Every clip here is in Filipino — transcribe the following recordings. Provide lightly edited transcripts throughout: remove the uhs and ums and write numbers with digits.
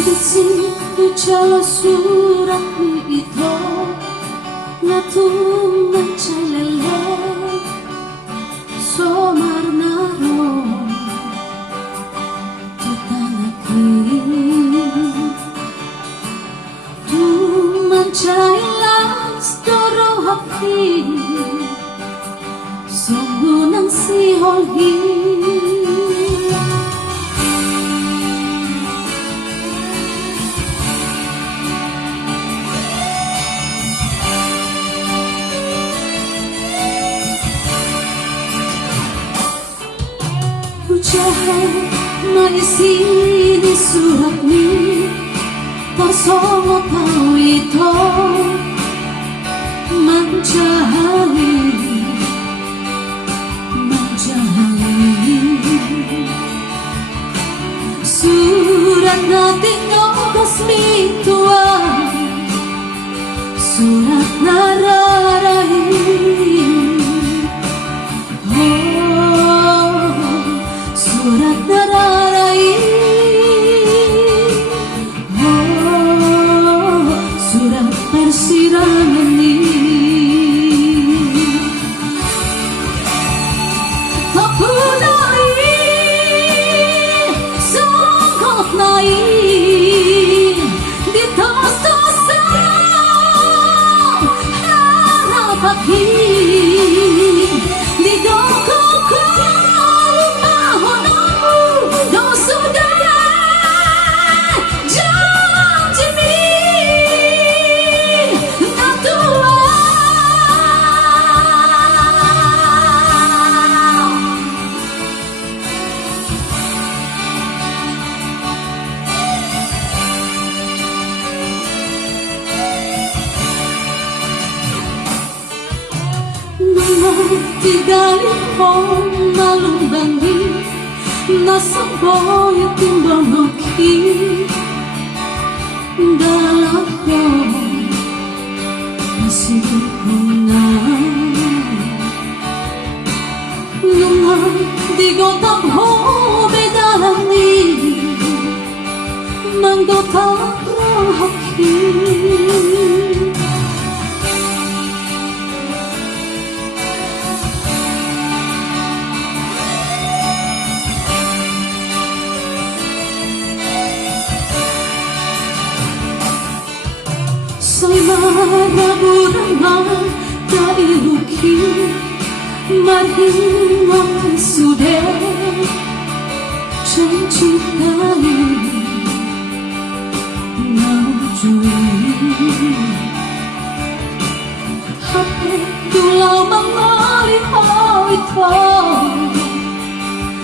Bisik ucap surat ni ito Ngatung mencalele Somar naro Tutanaki Tu mencailas doro hati Sungguh nang si holhi Ucapan maisi di surat ni Pasong tau ito Menjahali Surat natin ogas mitua Surat nararahi Surat nararai Surat persirangan ni Tapunai Sangkot nai Di tas-tasa Harapaki Di doko-ko Tigaling mo malumbangi Nasamboy at timbangaki Dalam ko Nasipunan Nungan di ko tamho bedalani Manggotak rohaki So'y maraburang kailuki Marhing ang sude Cincintai Naujui Hati dulau mengalih ito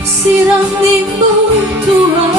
Sirang di tua